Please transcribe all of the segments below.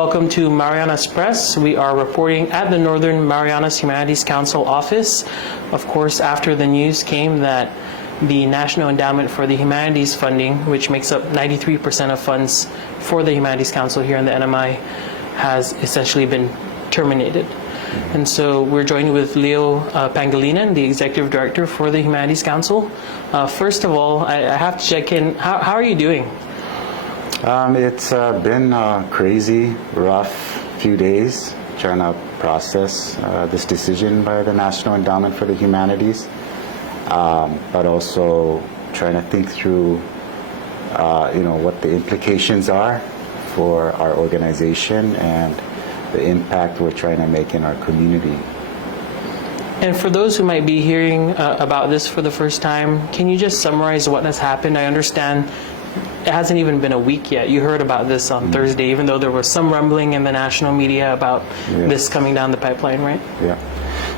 Welcome to Marianas Press. We are reporting at the Northern Marianas Humanities Council office. Of course, after the news came that the National Endowment for the Humanities funding, which makes up 93% of funds for the Humanities Council here in the NMI, has essentially been terminated. And so we're joined with Leo Pangelinan, the Executive Director for the Humanities Council. First of all, I have to check in. How are you doing? It's been a crazy, rough few days trying to process this decision by the National Endowment for the Humanities, but also trying to think through, what the implications are for our organization and the impact we're trying to make in our community. And for those who might be hearing about this for the first time, can you just summarize what has happened? I understand it hasn't even been a week yet. You heard about this on Thursday, even though there was some rumbling in the national media about this coming down the pipeline, right? Yeah.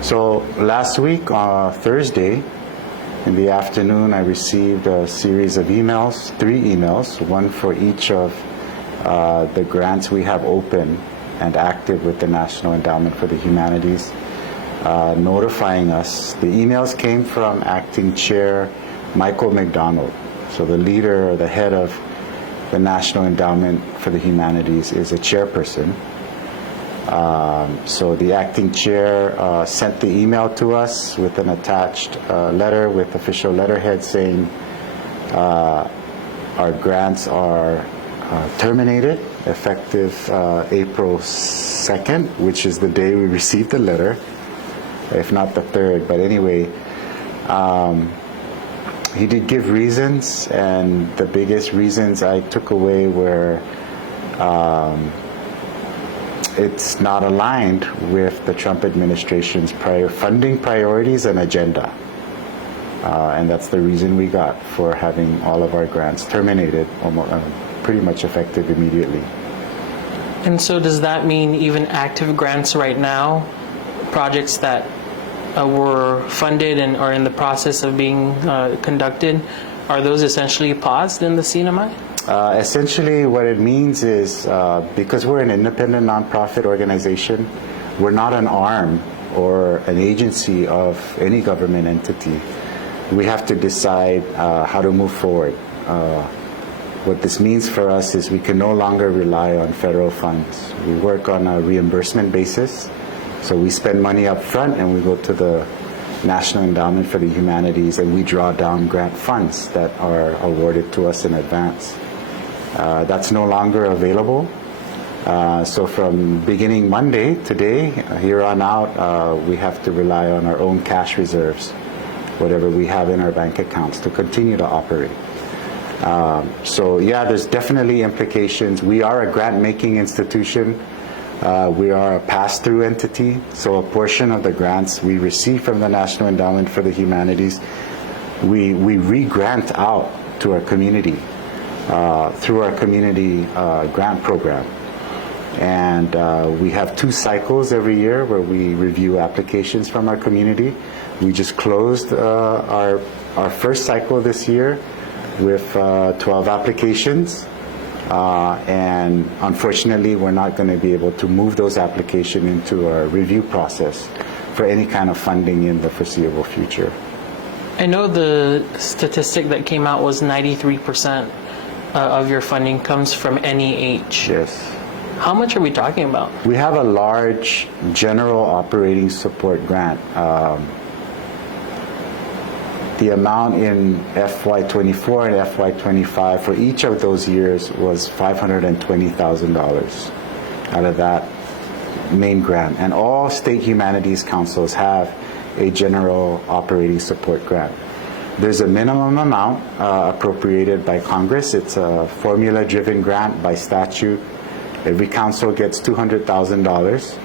So last week, Thursday, in the afternoon, I received a series of emails, 3 emails, one for each of the grants we have open and active with the National Endowment for the Humanities, notifying us. The emails came from Acting Chair Michael McDonald. So the leader, or the head of the National Endowment for the Humanities, is a chairperson. So the acting chair sent the email to us with an attached letter with official letterhead saying our grants are terminated effective April 2nd, which is the day we received the letter, if not the 3rd. But anyway, he did give reasons, and the biggest reasons I took away were it's not aligned with the Trump administration's funding priorities and agenda. And that's the reason we got for having all of our grants terminated, pretty much effective immediately. And so does that mean even active grants right now, projects that were funded and are in the process of being conducted, are those essentially paused in the CNMI? Essentially what it means is because we're an independent nonprofit organization, we're not an arm or an agency of any government entity. We have to decide how to move forward. What this means for us is we can no longer rely on federal funds. We work on a reimbursement basis. So we spend money up front and we go to the National Endowment for the Humanities and we draw down grant funds that are awarded to us in advance. That's no longer available. So from beginning Monday, today, here on out, we have to rely on our own cash reserves, whatever we have in our bank accounts, to continue to operate. So yeah, there's definitely implications. We are a grant-making institution. We are a pass-through entity, so a portion of the grants we receive from the National Endowment for the Humanities, we re-grant out to our community through our community grant program. And we have 2 cycles every year where we review applications from our community. We just closed our first cycle this year with 12 applications. And unfortunately, we're not going to be able to move those applications into our review process for any kind of funding in the foreseeable future. I know the statistic that came out was 93% of your funding comes from NEH. Yes. How much are we talking about? We have a large general operating support grant. The amount in FY24 and FY25 for each of those years was $520,000 out of that main grant. And all state humanities councils have a general operating support grant. There's a minimum amount appropriated by Congress. It's a formula-driven grant by statute. Every council gets $200,000.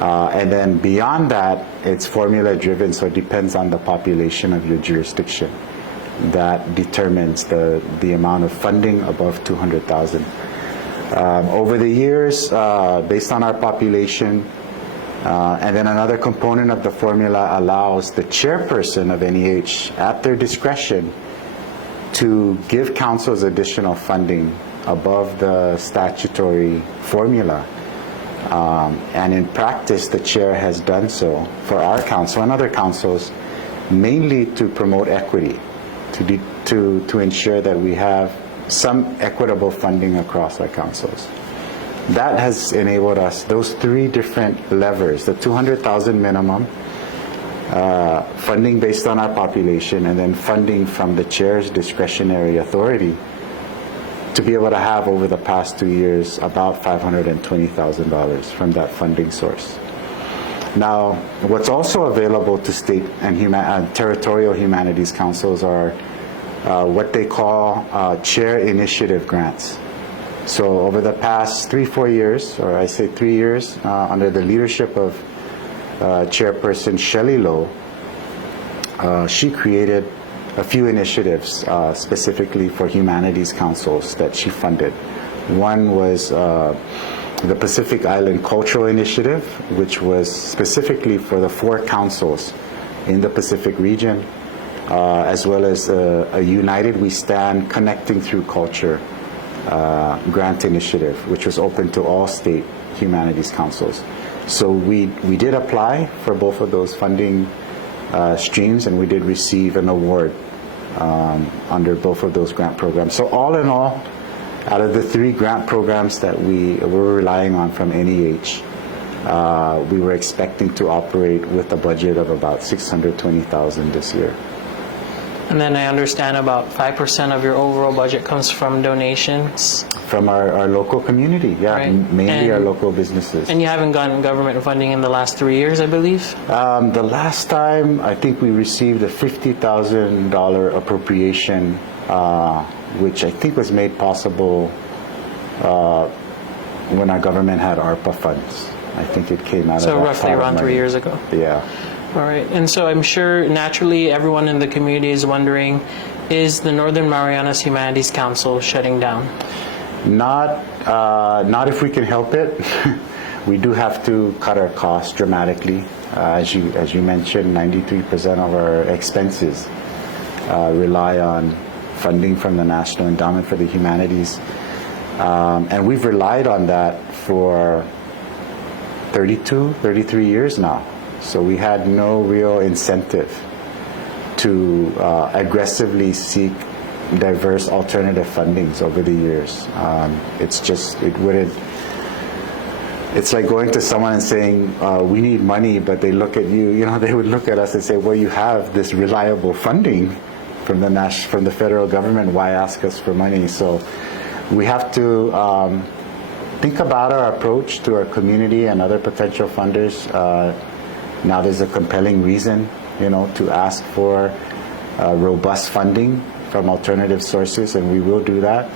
And then beyond that, it's formula driven, so it depends on the population of your jurisdiction. That determines the amount of funding above $200,000. Over the years, based on our population, and then another component of the formula allows the chairperson of NEH, at their discretion, to give councils additional funding above the statutory formula. And in practice, the chair has done so for our council and other councils, mainly to promote equity, to ensure that we have some equitable funding across our councils. That has enabled us, those three different levers, the $200,000 minimum, funding based on our population, and then funding from the chair's discretionary authority, to be able to have over the past 2 years about $520,000 from that funding source. Now, what's also available to state and territorial humanities councils are what they call chair initiative grants. So over the past 3-4 years, or I say 3 years, under the leadership of Chairperson Shelley Lowe, she created a few initiatives specifically for humanities councils that she funded. One was the Pacific Island Cultural Initiative, which was specifically for the 4 councils in the Pacific region, as well as a United We Stand Connecting Through Culture grant initiative, which was open to all state humanities councils. So we did apply for both of those funding streams, and we did receive an award under both of those grant programs. So all in all, out of the 3 grant programs that we were relying on from NEH, we were expecting to operate with a budget of about $620,000 this year. And then I understand about 5% of your overall budget comes from donations. From our local community, yeah, right. Mainly our local businesses. And you haven't gotten government funding in the last 3 years, I believe? The last time, I think we received a $50,000 appropriation, which I think was made possible when our government had ARPA funds. I think it came out of that. So roughly around 3 years ago. Yeah. All right. And so I'm sure naturally everyone in the community is wondering, is the Northern Marianas Humanities Council shutting down? Not if we can help it. We do have to cut our costs dramatically. As you mentioned, 93% of our expenses rely on funding from the National Endowment for the Humanities. And we've relied on that for 33 years now. So we had no real incentive to aggressively seek diverse alternative fundings over the years. It's like going to someone and saying, we need money, but they look at you, they would look at us and say, well, you have this reliable funding from the federal government, why ask us for money? So we have to think about our approach to our community and other potential funders. Now there's a compelling reason, to ask for robust funding from alternative sources, and we will do that.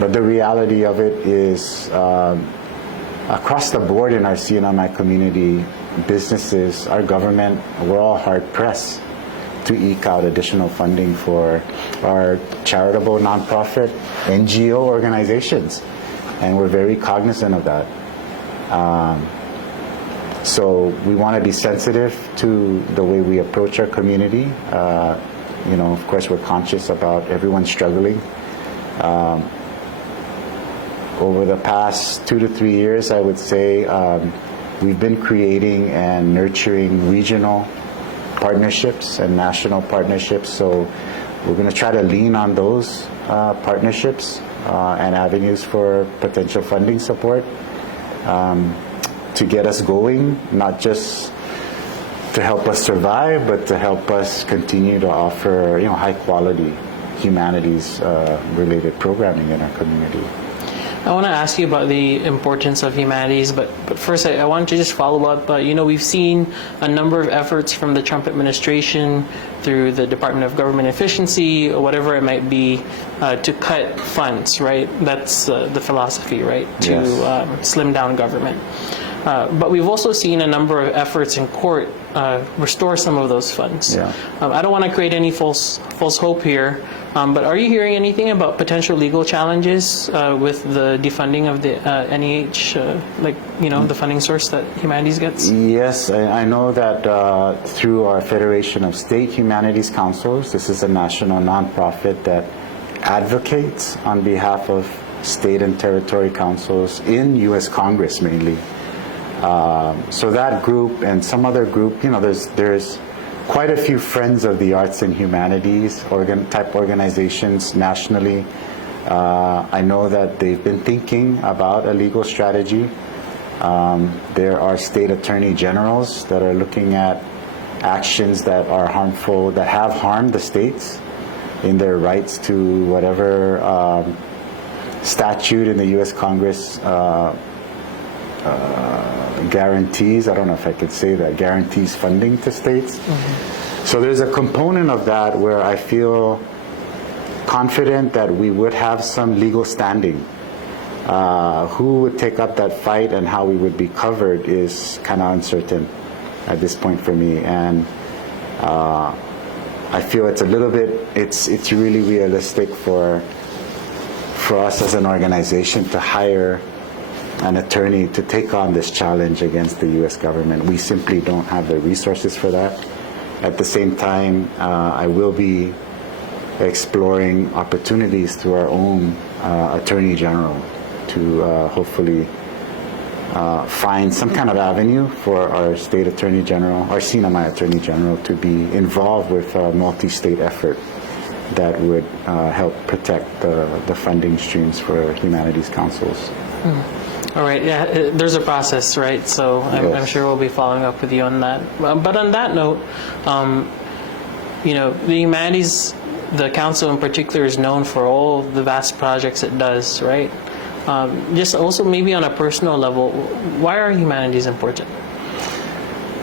But the reality of it is, across the board in our CNMI community, businesses, our government, we're all hard-pressed to eke out additional funding for our charitable, nonprofit, NGO organizations. And we're very cognizant of that. So we want to be sensitive to the way we approach our community. Of course, we're conscious about everyone struggling. Over the past 2 to 3 years, I would say, we've been creating and nurturing regional partnerships and national partnerships. So we're going to try to lean on those partnerships and avenues for potential funding support. To get us going, not just to help us survive, but to help us continue to offer, high quality humanities related programming in our community. I want to ask you about the importance of humanities, but first I want to just follow up. We've seen a number of efforts from the Trump administration through the Department of Government Efficiency, or whatever it might be, to cut funds, right? That's the philosophy, right? To slim down government. But we've also seen a number of efforts in court restore some of those funds. Yeah. I don't want to create any false hope here, but are you hearing anything about potential legal challenges with the defunding of the NEH, the funding source that humanities gets? Yes, I know that through our Federation of State Humanities Councils, this is a national nonprofit that advocates on behalf of state and territory councils in U.S. Congress mainly. So that group and some other group, there's quite a few Friends of the Arts and Humanities type organizations nationally. I know that they've been thinking about a legal strategy. There are state attorney generals that are looking at actions that are harmful, that have harmed the states in their rights to whatever statute in the U.S. Congress guarantees, I don't know if I could say that, guarantees funding to states. Mm-hmm. So there's a component of that where I feel confident that we would have some legal standing. Who would take up that fight and how we would be covered is kind of uncertain at this point for me. And I feel it's a little bit, it's really realistic for us as an organization to hire an attorney to take on this challenge against the U.S. government. We simply don't have the resources for that. At the same time, I will be exploring opportunities through our own Attorney General to hopefully find some kind of avenue for our State Attorney General, our CNMI Attorney General, to be involved with a multi-state effort that would help protect the funding streams for humanities councils. All right. Yeah, there's a process, right? So I'm sure we'll be following up with you on that. But on that note, the humanities, the council in particular, is known for all the vast projects it does, right? Just also maybe on a personal level, why are humanities important?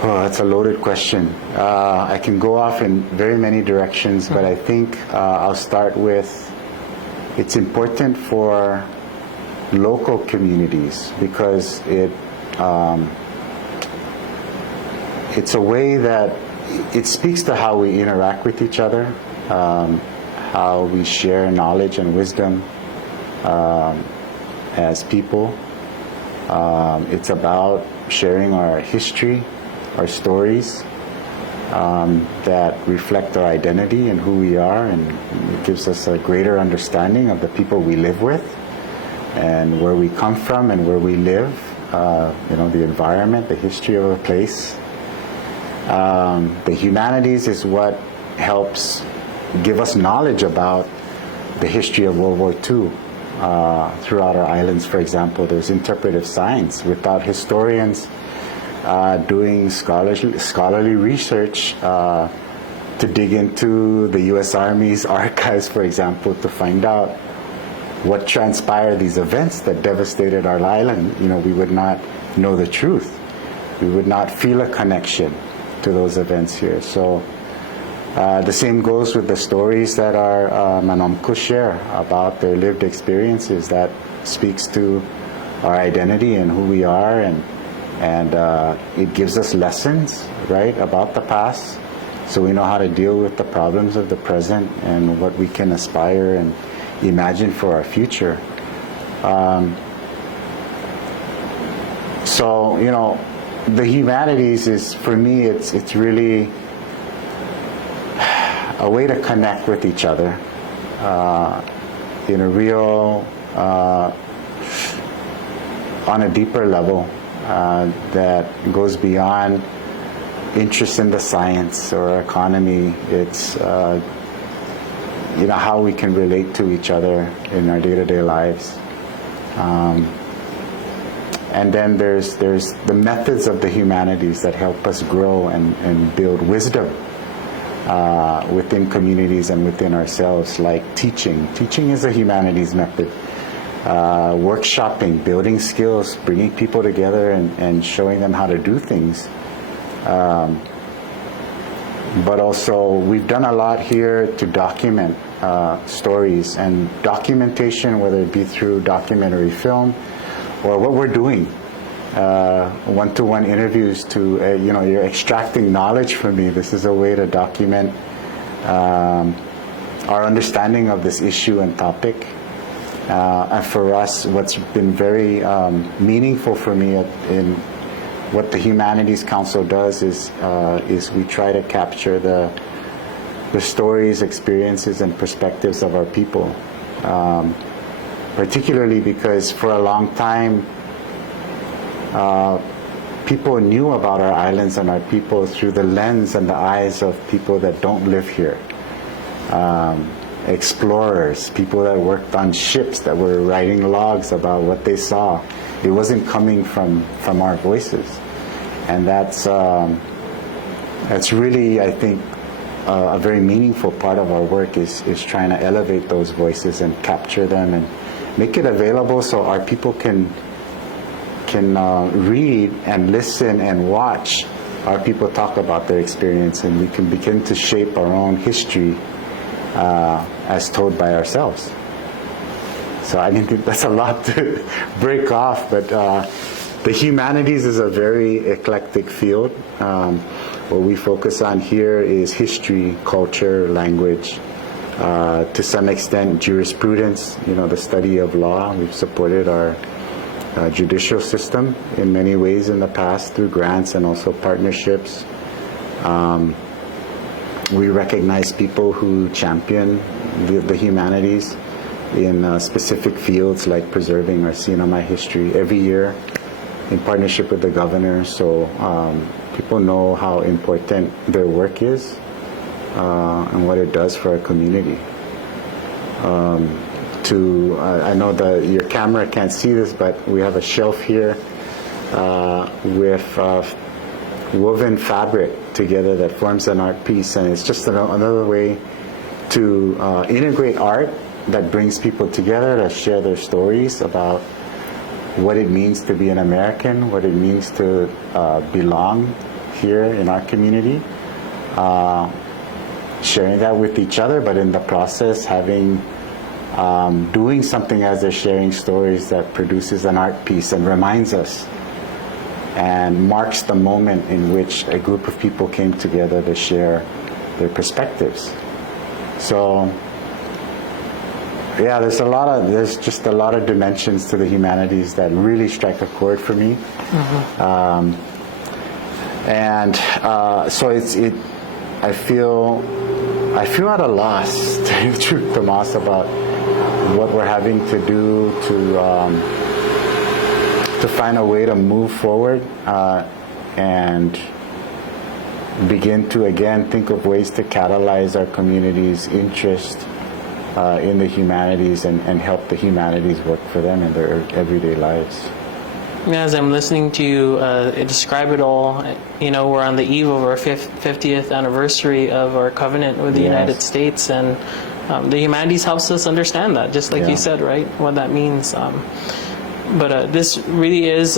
Oh, that's a loaded question. I can go off in very many directions, but I think I'll start with it's important for local communities because it's a way that it speaks to how we interact with each other, how we share knowledge and wisdom as people. It's about sharing our history, our stories that reflect our identity and who we are, and it gives us a greater understanding of the people we live with and where we come from and where we live, the environment, the history of a place. The humanities is what helps give us knowledge about the history of World War II. Throughout our islands, for example, there's interpretive science. Without historians doing scholarly research to dig into the U.S. Army's archives, for example, to find out what transpired, these events that devastated our island, we would not know the truth. We would not feel a connection to those events here. So the same goes with the stories that our Manomko share about their lived experiences. That speaks to our identity and who we are, and it gives us lessons, right, about the past, so we know how to deal with the problems of the present and what we can aspire and imagine for our future. So the humanities is, for me, it's really a way to connect with each other in a real, on a deeper level that goes beyond interest in the science or economy. It's how we can relate to each other in our day-to-day lives. And then there's the methods of the humanities that help us grow and build wisdom within communities and within ourselves, like teaching. Teaching is a humanities method. Workshopping, building skills, bringing people together and showing them how to do things. But also, we've done a lot here to document stories, and documentation, whether it be through documentary film or what we're doing, one-to-one interviews to, you're extracting knowledge from me. This is a way to document our understanding of this issue and topic. And for us, what's been very meaningful for me in what the Humanities Council does is we try to capture the stories, experiences, and perspectives of our people. particularly because for a long time, people knew about our islands and our people through the lens and the eyes of people that don't live here. Explorers, people that worked on ships that were writing logs about what they saw. It wasn't coming from our voices. And that's really, I think, a very meaningful part of our work is trying to elevate those voices and capture them and make it available so our people can read and listen and watch our people talk about their experience, and we can begin to shape our own history as told by ourselves. So I think that's a lot to break off, but the humanities is a very eclectic field. What we focus on here is history, culture, language, to some extent jurisprudence, the study of law. We've supported our judicial system in many ways in the past through grants and also partnerships. We recognize people who champion the humanities in specific fields like preserving our CNMI history every year in partnership with the governor, so people know how important their work is and what it does for our community. I know that your camera can't see this, but we have a shelf here with woven fabric together that forms an art piece, and it's just another way to integrate art that brings people together to share their stories about what it means to be an American, what it means to belong here in our community, sharing that with each other, but in the process doing something as they're sharing stories that produces an art piece and reminds us and marks the moment in which a group of people came together to share their perspectives. So yeah, there's just a lot of dimensions to the humanities that really strike a chord for me. Mm-hmm. So I feel at a loss, to tell you the truth, Tomas, about what we're having to do to find a way to move forward and begin to again think of ways to catalyze our community's interest in the humanities and help the humanities work for them in their everyday lives. As I'm listening to you describe it all, we're on the eve of our 50th anniversary of our covenant with the United States, and the humanities helps us understand that, just like you said, right? What that means. But this really is,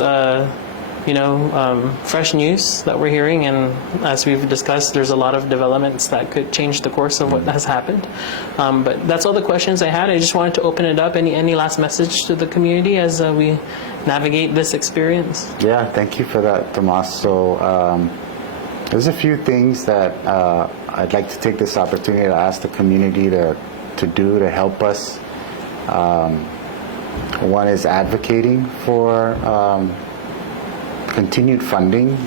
fresh news that we're hearing, and as we've discussed, there's a lot of developments that could change the course of what has happened. But that's all the questions I had. I just wanted to open it up. Any last message to the community as we navigate this experience? Yeah, thank you for that, Tomas. So there's a few things that I'd like to take this opportunity to ask the community to do to help us. One is advocating for continued funding,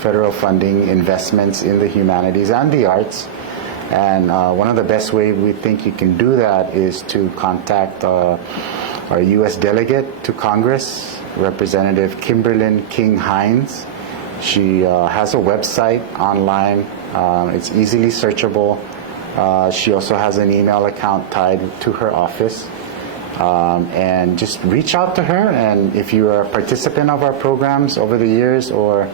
federal funding, investments in the humanities and the arts. And one of the best ways we think you can do that is to contact our U.S. delegate to Congress, Representative Kimberlyn King-Hines. She has a website online. It's easily searchable. She also has an email account tied to her office. And just reach out to her, and if you are a participant of our programs over the years, or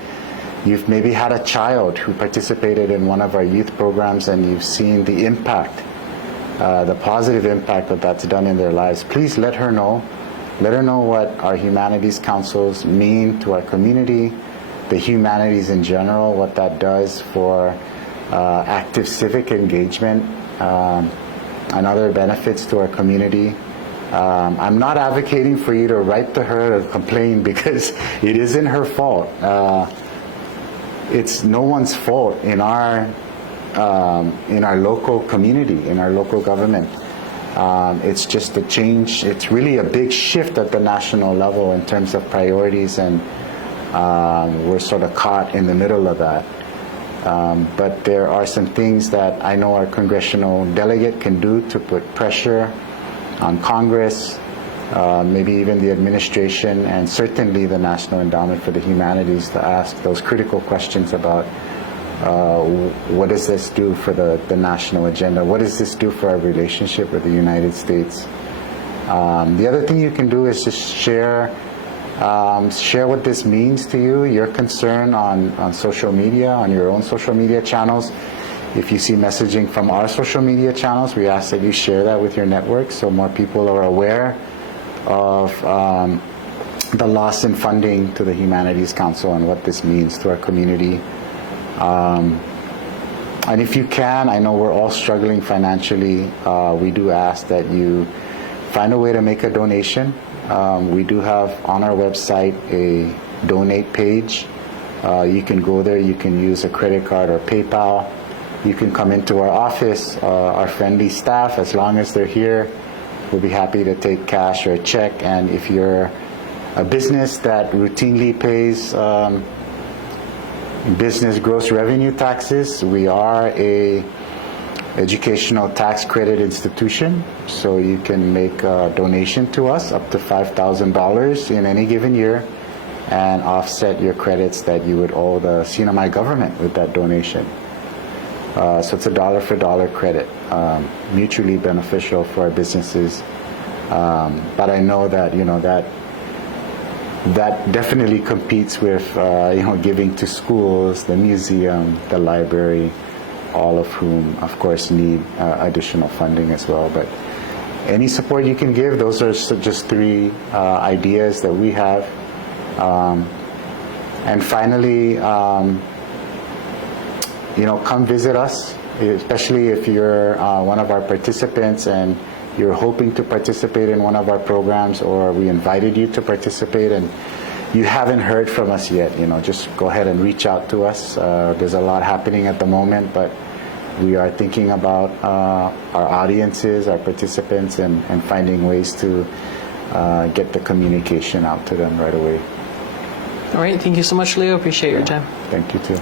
you've maybe had a child who participated in one of our youth programs and you've seen the impact, the positive impact that's done in their lives, please let her know. Let her know what our humanities councils mean to our community, the humanities in general, what that does for active civic engagement and other benefits to our community. I'm not advocating for you to write to her to complain, because it isn't her fault. It's no one's fault in our local community, in our local government. It's just a change. It's really a big shift at the national level in terms of priorities, and we're sort of caught in the middle of that. But there are some things that I know our congressional delegate can do to put pressure on Congress maybe even the administration, and certainly the National Endowment for the Humanities, to ask those critical questions about what does this do for the national agenda? What does this do for our relationship with the United States? The other thing you can do is just share what this means to you, your concern on social media, on your own social media channels. If you see messaging from our social media channels, we ask that you share that with your network so more people are aware of the loss in funding to the Humanities Council and what this means to our community. And if you can, I know we're all struggling financially, we do ask that you find a way to make a donation. We do have on our website a donate page. You can go there, you can use a credit card or PayPal. You can come into our office, our friendly staff, as long as they're here, we'll be happy to take cash or a check. And if you're a business that routinely pays business gross revenue taxes, we are a educational tax credit institution, so you can make a donation to us up to $5,000 in any given year and offset your credits that you would owe the CNMI government with that donation. So it's a dollar for dollar credit, mutually beneficial for our businesses. But I know that that definitely competes with giving to schools, the museum, the library, all of whom, of course, need additional funding as well. But any support you can give, those are just three ideas that we have. And finally, come visit us, especially if you're one of our participants and you're hoping to participate in one of our programs, or we invited you to participate and you haven't heard from us yet, just go ahead and reach out to us. There's a lot happening at the moment, but we are thinking about our audiences, our participants, and finding ways to get the communication out to them right away. All right. Thank you so much, Leo. Appreciate your time. Thank you, too.